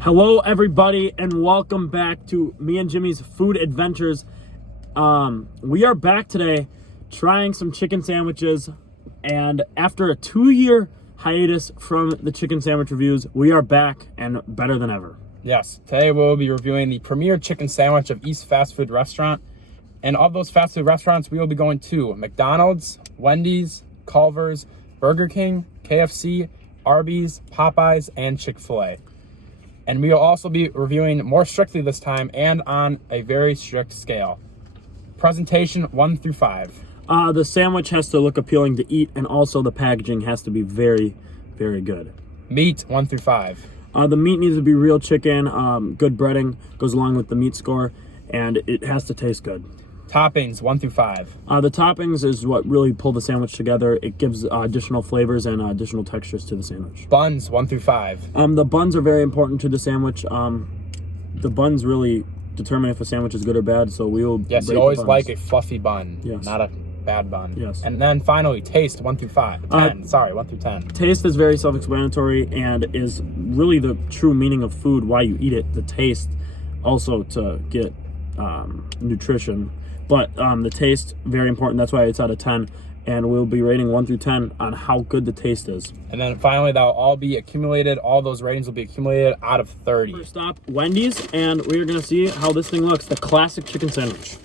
Hello, everybody, and welcome back to me and Jimmy's Food Adventures. We are back today trying some chicken sandwiches, and after a 2-year hiatus from the chicken sandwich reviews, we are back and better than ever. Yes, today we'll be reviewing the premier chicken sandwich of East Fast Food Restaurant. And of those fast food restaurants, we will be going to McDonald's, Wendy's, Culver's, Burger King, KFC, Arby's, Popeyes, and Chick-fil-A. And we will also be reviewing more strictly this time and on a very strict scale. Presentation 1 through 5. The sandwich has to look appealing to eat, and also the packaging has to be very, very good. Meat 1 through 5. The meat needs to be real chicken. Good breading goes along with the meat score, and it has to taste good. Toppings 1 through 5. The toppings is what really pull the sandwich together. It gives additional flavors and additional textures to the sandwich. Buns 1 through 5. The buns are very important to the sandwich. The buns really determine if a sandwich is good or bad, so we will. Yes, you always like a fluffy bun, yes, not a bad bun. Yes. And then finally, taste 1 through 5. 10. 1 through 10. Taste is very self-explanatory and is really the true meaning of food, why you eat it. The taste also to get nutrition. But the taste, very important. That's why it's out of 10. And we'll be rating 1 through 10 on how good the taste is. And then finally, that'll all be accumulated. All those ratings will be accumulated out of 30. First stop, Wendy's. And we're going to see how this thing looks. The classic chicken sandwich.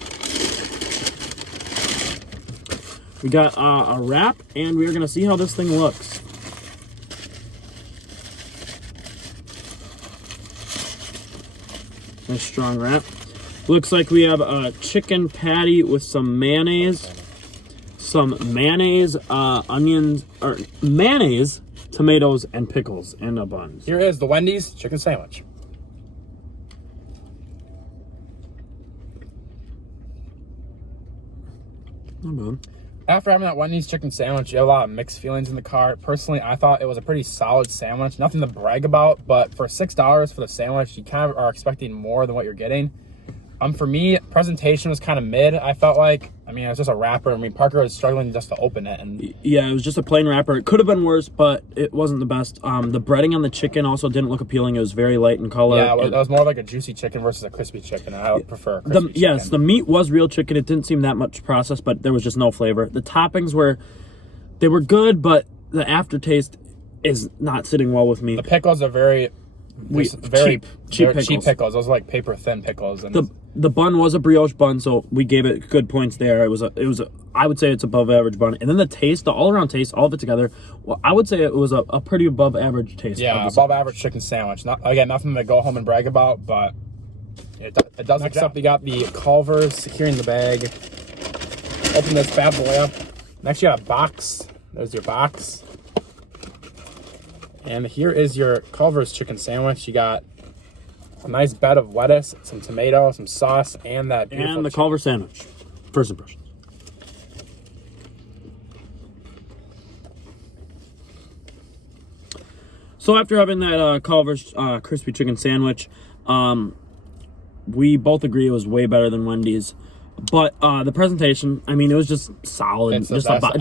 We got a wrap, and we're going to see how this thing looks. Nice strong wrap. Looks like we have a chicken patty with some mayonnaise, onions, or mayonnaise, tomatoes, and pickles, and a bun. Here is the Wendy's chicken sandwich. Not bad. After having that Wendy's chicken sandwich, you have a lot of mixed feelings in the cart. Personally, I thought it was a pretty solid sandwich. Nothing to brag about, but for $6 for the sandwich, you kind of are expecting more than what you're getting. For me, presentation was kind of mid. I felt like, it was just a wrapper. Parker was struggling just to open it. And yeah, it was just a plain wrapper. It could have been worse, but it wasn't the best. The breading on the chicken also didn't look appealing. It was very light in color. Yeah, it was more like a juicy chicken versus a crispy chicken. I would prefer a crispy chicken. Yes, the meat was real chicken. It didn't seem that much processed, but there was just no flavor. The toppings were good, but the aftertaste is not sitting well with me. The pickles are very cheap pickles. Those are like paper thin pickles. And the bun was a brioche bun, so we gave it good points there. It was I would say it's above average bun. And then the taste, the all around taste, all of it together, well, I would say it was a pretty above average taste. Yeah, above average chicken sandwich. Nothing to go home and brag about, but it does. Next up, we got the Culver's securing the bag. Open this bad boy up. Next, you got a box. There's your box. And here is your Culver's chicken sandwich. You got a nice bed of lettuce, some tomato, some sauce, and that beautiful and the Culver sandwich. First impressions. So after having that Culver's crispy chicken sandwich, we both agree it was way better than Wendy's. But the presentation, it was just solid. Just a box.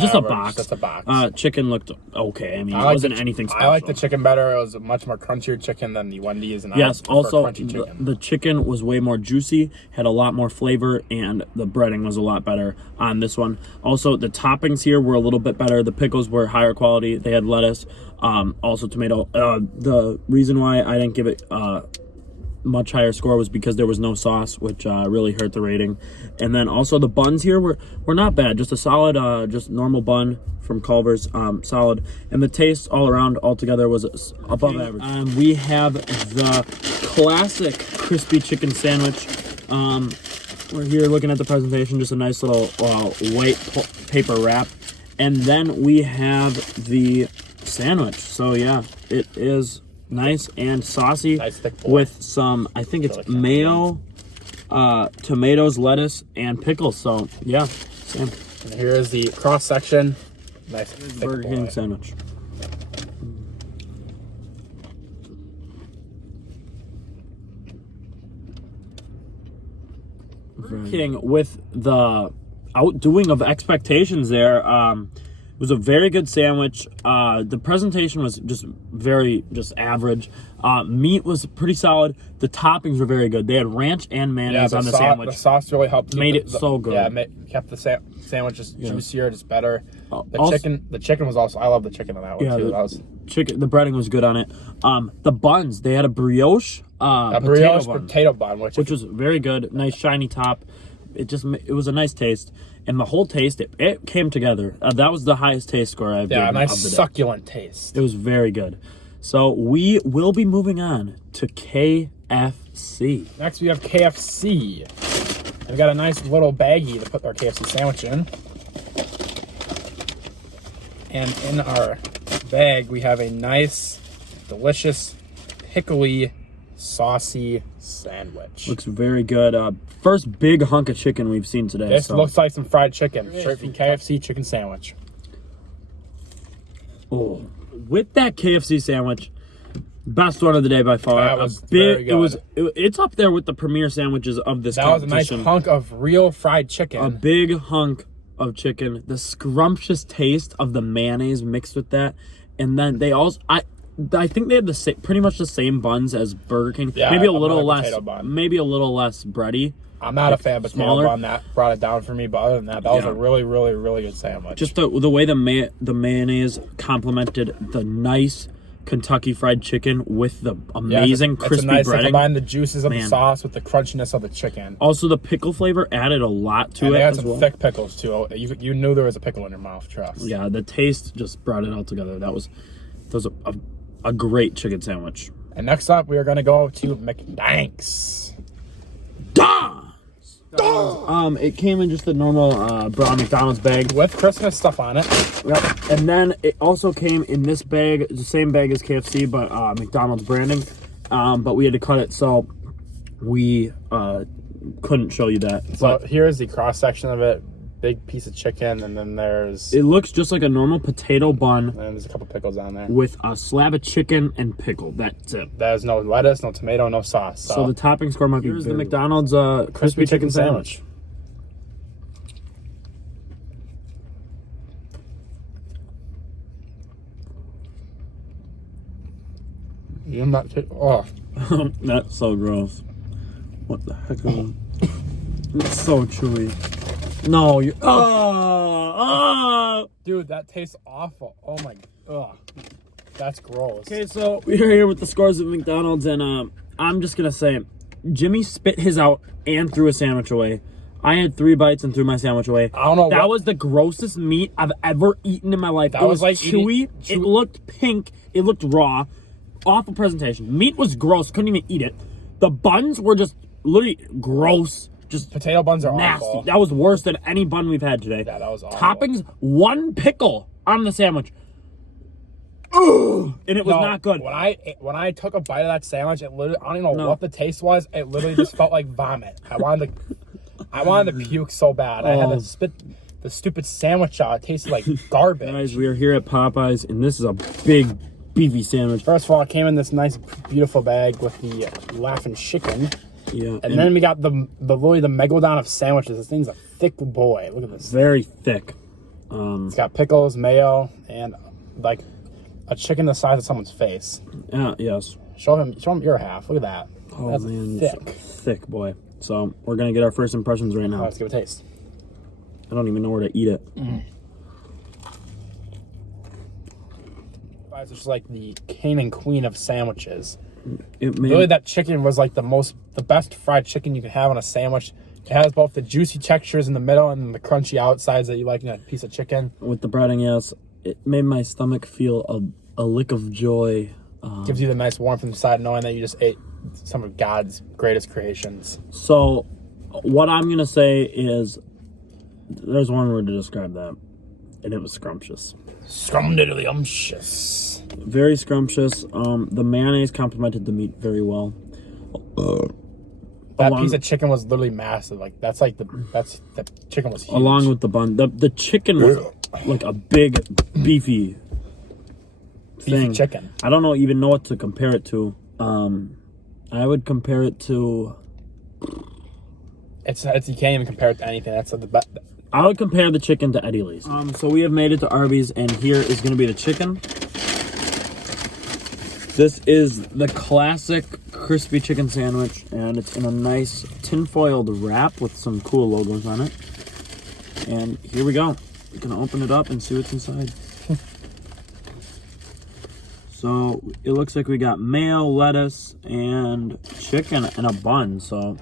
Just a box. Chicken looked okay. It wasn't anything special. I like the chicken better. It was a much more crunchier chicken than the Wendy's. And yes, also chicken. The chicken was way more juicy, had a lot more flavor, and the breading was a lot better on this one. Also, the toppings here were a little bit better. The pickles were higher quality. They had lettuce, also tomato. The reason why I didn't give it much higher score was because there was no sauce, which really hurt the rating. And then also the buns here were not bad, just a solid just normal bun from Culver's, solid. And the taste all around altogether was above average. We have the classic crispy chicken sandwich. We're here looking at the presentation, just a nice little white paper wrap. And then we have the sandwich. So yeah, it is nice and saucy, with some, I think it's mayo, tomatoes, lettuce, and pickles. So yeah, Sam. And here is the cross section. Nice Burger King sandwich. Burger King with the outdoing of expectations there. was a very good sandwich. The presentation was just average. Meat was pretty solid. The toppings were very good. They had ranch and mayonnaise on the sandwich. The sauce really helped. Made it so good. Yeah, kept the sandwich just juicier, just better. The chicken was also. I love the chicken on that one too. That was chicken. The breading was good on it. The buns, they had a brioche. Potato bun, which was very good. Nice shiny top. It was a nice taste, and the whole taste it came together. That was the highest taste score I've given. Yeah, nice succulent taste. It was very good. So we will be moving on to KFC. Next we have KFC. We got a nice little baggie to put our KFC sandwich in, and in our bag we have a nice, delicious, pickly, saucy sandwich. Looks very good. First big hunk of chicken we've seen today. This looks like some fried chicken. Straight from KFC chicken sandwich. Oh, with that KFC sandwich, best one of the day by far. That was very good. It's up there with the premier sandwiches of this competition. That was a nice hunk of real fried chicken. A big hunk of chicken. The scrumptious taste of the mayonnaise mixed with that, and then they also I think they had pretty much the same buns as Burger King. Yeah, maybe a little less bready. I'm not a fan of potato bun. That brought it down for me, but other than that, that was a really, really, really good sandwich. Just the way the mayonnaise complemented the nice Kentucky Fried Chicken with the amazing crispy breading. To combine the juices of the sauce with the crunchiness of the chicken. Also, the pickle flavor added a lot to it. They had some thick pickles too. You knew there was a pickle in your mouth. Trust. Yeah, the taste just brought it all together. That was a great chicken sandwich. And next up, we are going to go to McDanks. It came in just the normal brown McDonald's bag with Christmas stuff on it. Yep. And then it also came in this bag, the same bag as KFC, but McDonald's branding. But we had to cut it, so we couldn't show you that. So here's the cross section of it. Big piece of chicken, and then there's... It looks just like a normal potato bun. And there's a couple pickles on there. With a slab of chicken and pickle. That's it. There's no lettuce, no tomato, no sauce. So the topping score might be... Here's the McDonald's crispy chicken sandwich. You're not... Oh. That's so gross. What the heck is it? It's so chewy. No, you. Dude, that tastes awful. Oh my. Ugh. That's gross. Okay, so we're here with the scores at McDonald's, and I'm just gonna say, Jimmy spit his out and threw a sandwich away. I had 3 bites and threw my sandwich away. I don't know. That was the grossest meat I've ever eaten in my life. It was like chewy. It looked pink. It looked raw. Awful presentation. Meat was gross. Couldn't even eat it. The buns were just literally gross. Just potato buns are nasty. Awful. That was worse than any bun we've had today. Yeah, that was awful. Toppings, 1 pickle on the sandwich. Ooh, and it was not good. When I took a bite of that sandwich, it literally, I don't even know what the taste was. It literally just felt like vomit. I wanted to puke so bad. I had to spit the stupid sandwich out. It tasted like garbage. Guys, we are here at Popeyes, and this is a big, beefy sandwich. First of all, it came in this nice, beautiful bag with the laughing chicken. Yeah, and then we got the megalodon of sandwiches. This thing's a thick boy. Look at this. Very thick. It's got pickles, mayo, and like a chicken the size of someone's face. Yes. Show him your half. Look at that. Oh, that's man, thick boy. So we're gonna get our first impressions right now. Let's give it a taste. I don't even know where to eat it. It's just like the king and queen of sandwiches. Really, that chicken was like the best fried chicken you can have on a sandwich. It has both the juicy textures in the middle and then the crunchy outsides that you like in a piece of chicken. With the breading, yes, it made my stomach feel a lick of joy. Gives you the nice warmth inside knowing that you just ate some of God's greatest creations. So, what I'm gonna say is, there's one word to describe that, and it was scrumptious. Scrumptious. Very scrumptious. The mayonnaise complemented the meat very well. That piece of chicken was literally massive. Like that chicken was huge. Along with the bun, the chicken was like a big, beefy thing. Chicken. I don't even know what to compare it to. I would compare it to. You can't even compare it to anything. That's I would compare the chicken to Eddie Lee's. So we have made it to Arby's, and here is going to be the chicken. This is the classic crispy chicken sandwich, and it's in a nice tinfoiled wrap with some cool logos on it. And here we go. We're going to open it up and see what's inside. So it looks like we got mayo, lettuce, and chicken and a bun. So,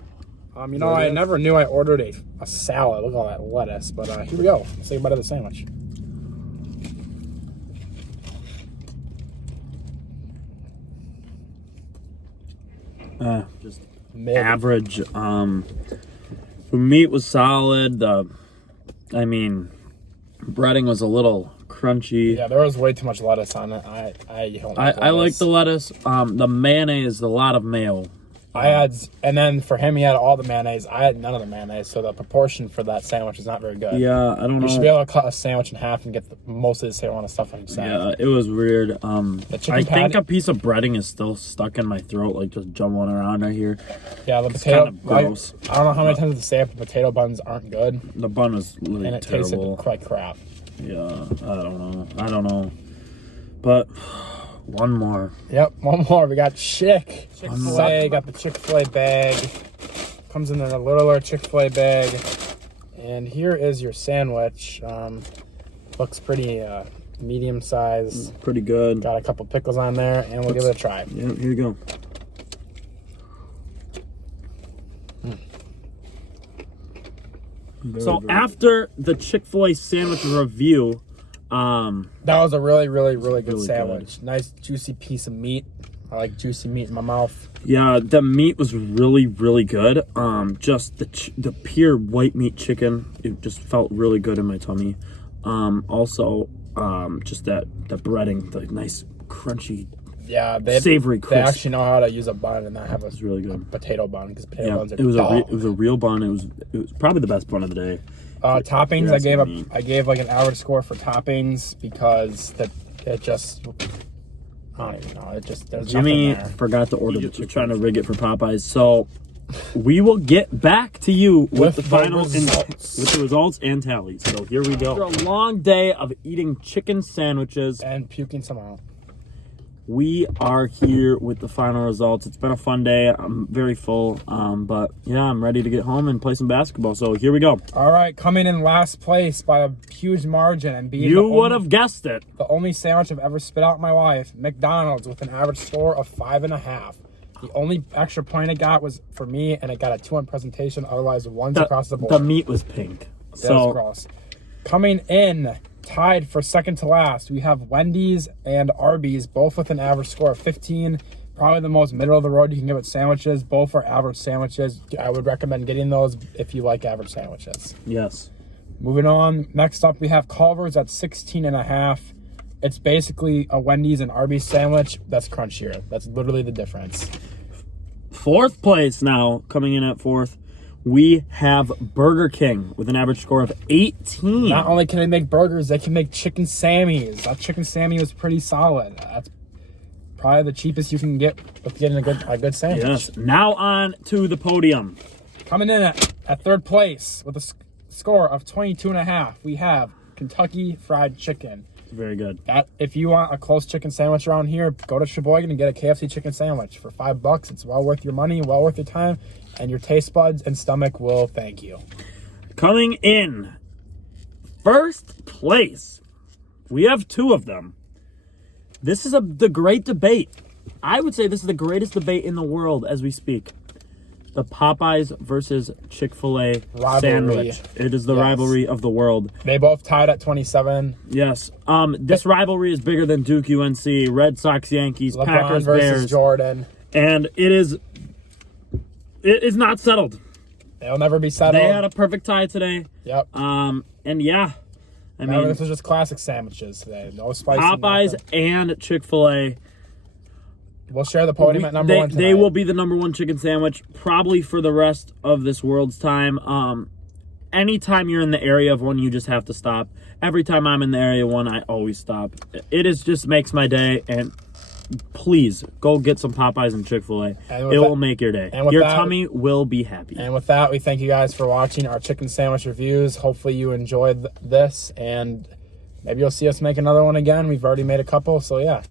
you know, I never knew I ordered a salad. Look at all that lettuce. But here we go. Let's say goodbye to the sandwich. Just Mid. average. The meat was solid. Breading was a little crunchy. Yeah, there was way too much lettuce on it. I don't like I like lettuce. the lettuce. The mayonnaise, a lot of mayo. And then for him, he had all the mayonnaise. I had none of the mayonnaise, so the proportion for that sandwich is not very good. Yeah, I don't know. You should be able to cut a sandwich in half and get most of the same amount of stuff on each side. Yeah, it was weird. chicken I think patty- a piece of breading is still stuck in my throat, like just jumbling around right here. Yeah, the potato. kind of gross. I don't know how many times to say it, but potato buns aren't good, The bun was literally and it terrible. tasted like crap. Yeah, I don't know. But one more. Yep, one more. We got Chick-fil-A. more. Got the Chick-fil-A bag. Comes in a littler Chick-fil-A bag. And here is your sandwich. Looks pretty medium size. Pretty good. Got a couple pickles on there, and we'll give it a try. Yeah, here you go. So after the Chick-fil-A sandwich review, That was a really, really, really good really sandwich. Nice, juicy piece of meat. I like juicy meat in my mouth. yeah, the meat was really, really good. Just the pure white meat chicken, it just felt really good in my tummy. Also, just the breading, the nice crunchy. Yeah, Savory They crisp. actually know how to use a bun and not have a really good. potato bun, because potato Yeah, buns are it was dog. it was a real bun. It was probably the best bun of the day. Toppings, You're asking me. I gave like an average score for toppings because it just, I don't even know. It just, there's Jimmy nothing there. forgot to order the chicken. Trying to rig it for Popeyes. So we will get back to you with the final results. with the results and tallies. So here we go. After a long day of eating chicken sandwiches, And puking some out. we are here with the final results. It's been a fun day. I'm very full, but yeah, I'm ready to get home and play some basketball. So here we go. All right, coming in last place by a huge margin and being You would have guessed it. the only sandwich I've ever spit out in my life, McDonald's, with an average score of 5.5. The only extra point it got was for me, and it got a 2 on presentation. Otherwise, ones across the board. The meat was pink. That was So gross. Coming in, tied for second to last, we have Wendy's and Arby's, both with an average score of 15. Probably the most middle of the road you can get with sandwiches. Both are average sandwiches. I would recommend getting those if you like average sandwiches. yes. Moving on, next up we have Culver's at 16.5. It's basically a Wendy's and Arby's sandwich that's crunchier. That's literally the difference. Fourth place now, coming in at fourth, we have Burger King with an average score of 18. Not only can they make burgers, they can make chicken sammies. That chicken sammy was pretty solid. That's probably the cheapest you can get with getting a good sandwich. Yes. Now on to the podium. Coming in at third place with a score of 22.5, we have Kentucky Fried Chicken. Very good. That, if you want a close chicken sandwich around here, go to Sheboygan and get a KFC chicken sandwich for $5. It's well worth your money, well worth your time, and your taste buds and stomach will thank you. Coming in first place, we have two of them. This is the great debate. I would say this is the greatest debate in the world as we speak. The Popeyes versus Chick-fil-A Rivalry. sandwich. It is the Yes. rivalry of the world. They both tied at 27. Yes. This rivalry is bigger than Duke UNC, Red Sox Yankees, LeBron Packers versus Bears, Jordan. and it is not settled. They'll never be settled. They had a perfect tie today. Yep. And yeah, I Remember, mean, this was just classic sandwiches today. No spice. Popeyes nothing. and Chick-fil-A. We'll share the podium at number one tonight. They will be the number one chicken sandwich probably for the rest of this world's time. Anytime you're in the area of one, you just have to stop. Every time I'm in the area of one, I always stop. It is just makes my day, and please go get some Popeyes and Chick-fil-A. And It with will that- make your day. and with Your that- tummy will be happy. And with that, we thank you guys for watching our chicken sandwich reviews. Hopefully you enjoyed this, and maybe you'll see us make another one again. We've already made a couple, so yeah.